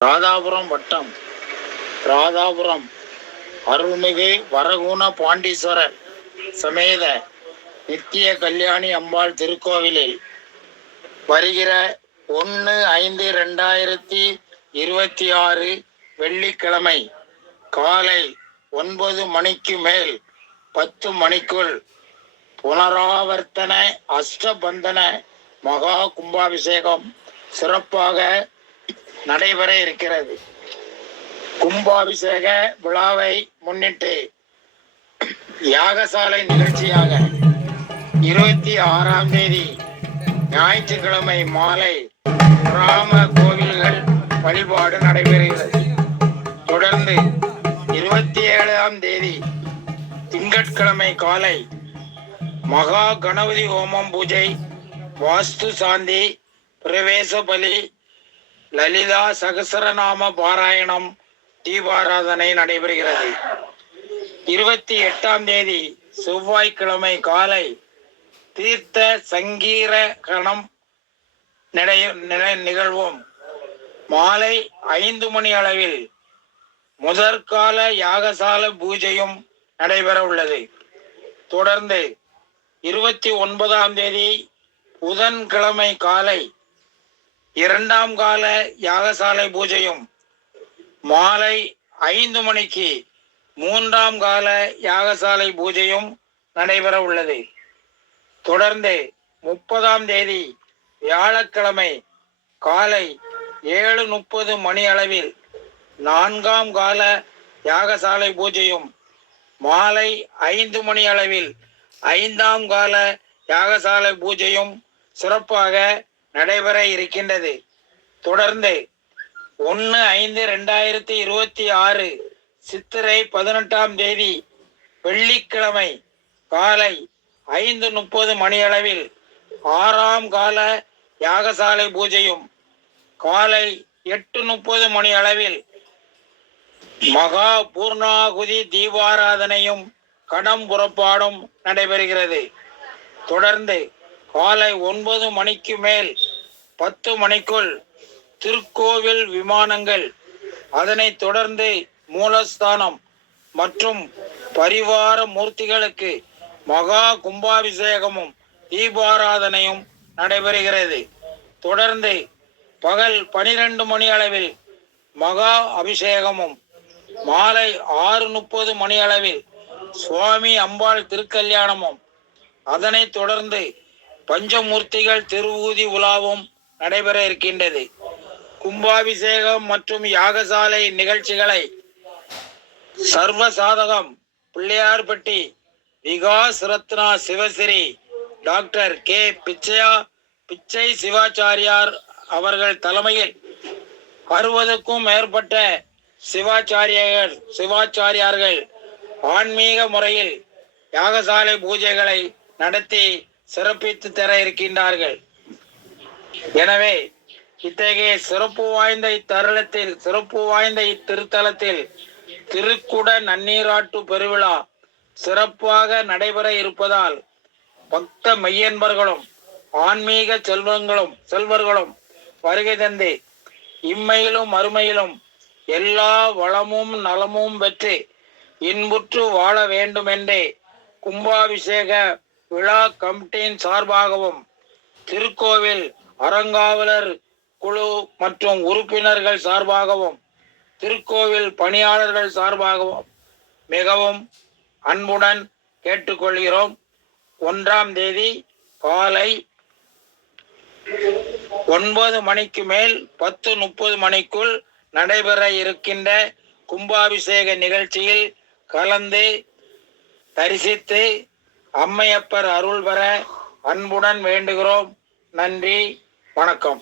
ராதாபுரம் வட்டம் ராதாபுரம் அருள்மிகு வரகுண பாண்டீஸ்வரர் சமேத நித்திய கல்யாணி அம்பாள் திருக்கோவிலில் வருகிற 1/5/2026 வெள்ளிக்கிழமை காலை 9 மணிக்கு மேல் 10 மணிக்குள் புனராவர்த்தன அஷ்டபந்தன மகா கும்பாபிஷேகம் சிறப்பாக நடைபெற இருக்கிறது. கும்பாபிஷேக விழாவை முன்னிட்டு யாகசாலை நிகழ்ச்சியாக 26ஆம் தேதி ஞாயிற்றுக்கிழமை மாலை கிராம கோவில்கள் வழிபாடு நடைபெறுகிறது. தொடர்ந்து 27ஆம் தேதி திங்கட்கிழமை காலை மகா கணபதி ஹோமம் பூஜை, வாஸ்து சாந்தி, பிரவேச பலி, லலிதா சகசரநாம பாராயணம், தீபாராதனை நடைபெறுகிறது. 28ஆம் தேதி செவ்வாய்க்கிழமை காலை தீர்த்த சங்கீரகணம் நிகழ்வும் மாலை 5 மணி அளவில் முதற்கால யாகசால பூஜையும் நடைபெற உள்ளது. தொடர்ந்து 29ஆம் தேதி புதன்கிழமை காலை 2ஆம் கால யாகசாலை பூஜையும் மாலை 5 மணிக்கு 3ஆம் கால யாகசாலை பூஜையும் நடைபெற உள்ளது. தொடர்ந்து 30ஆம் தேதி வியாழக்கிழமை காலை 7:30 மணி அளவில் 4ஆம் கால யாகசாலை பூஜையும் மாலை 5 மணி அளவில் 5ஆம் கால யாகசாலை பூஜையும் சிறப்பாக நடைபெற இருக்கின்றது. தொடர்ந்து 1/5/2026 சித்திரை 18ஆம் தேதி வெள்ளிக்கிழமை காலை 5:30 மணி அளவில் 6ஆம் கால யாகசாலை பூஜையும் காலை 8:30 மணி அளவில் மகா பூர்ணாகுதி தீபாராதனையும் கடம் புறப்பாடும் நடைபெறுகிறது. தொடர்ந்து காலை 9 மணிக்கு மேல் 10 மணிக்குள் திருக்கோவில் விமானங்கள், அதனைத் தொடர்ந்து மூலஸ்தானம் மற்றும் பரிவார மூர்த்திகளுக்கு மகா கும்பாபிஷேகமும் தீபாராதனையும் நடைபெறுகிறது. தொடர்ந்து பகல் 12 மணி அளவில் மகா அபிஷேகமும் மாலை 6:30 மணி அளவில் சுவாமி அம்பாள் திருக்கல்யாணமும், அதனைத் தொடர்ந்து பஞ்சமூர்த்திகள் திருவூதி உலாவும் நடைபெற இருக்கின்றது. கும்பாபிஷேகம் மற்றும் யாகசாலை நிகழ்ச்சிகளை சர்வசாதகம் பிள்ளையார்பட்டி விகாஸ் ரத்னா சிவஸ்ரீ டாக்டர் கே பிச்சை சிவாச்சாரியார் அவர்கள் தலைமையில் 60க்கும் மேற்பட்ட சிவாச்சாரியார்கள் ஆன்மீக முறையில் யாகசாலை பூஜைகளை நடத்தி சிறப்பித்து தர இருக்கின்றார்கள். எனவே இத்தகைய சிறப்பு வாய்ந்த இத்திருத்தலத்தில் திருக்குட நன்னீராட்டு பெருவிழா சிறப்பாக நடைபெற இருப்பதால் பக்த மெய்யன்பர்களும் ஆன்மீக செல்வர்களும் வருகை தந்து இம்மையிலும் மறுமையிலும் எல்லா வளமும் நலமும் பெற்று இன்புற்று வாழ வேண்டுமென்றே கும்பாபிஷேக விழா கமிட்டியின் சார்பாகவும் திருக்கோவில் அறங்காவலர் குழு மற்றும் உறுப்பினர்கள் சார்பாகவும் திருக்கோவில் பணியாளர்கள் சார்பாகவும் மிகவும் அன்புடன் கேட்டுக்கொள்கிறோம். 1ஆம் தேதி காலை 9 மணிக்கு மேல் 10:30 மணிக்குள் நடைபெற இருக்கின்ற கும்பாபிஷேக நிகழ்ச்சியில் கலந்து தரிசித்து அம்மையப்பர் அருள் பெற அன்புடன் வேண்டுகிறோம். நன்றி, வணக்கம்.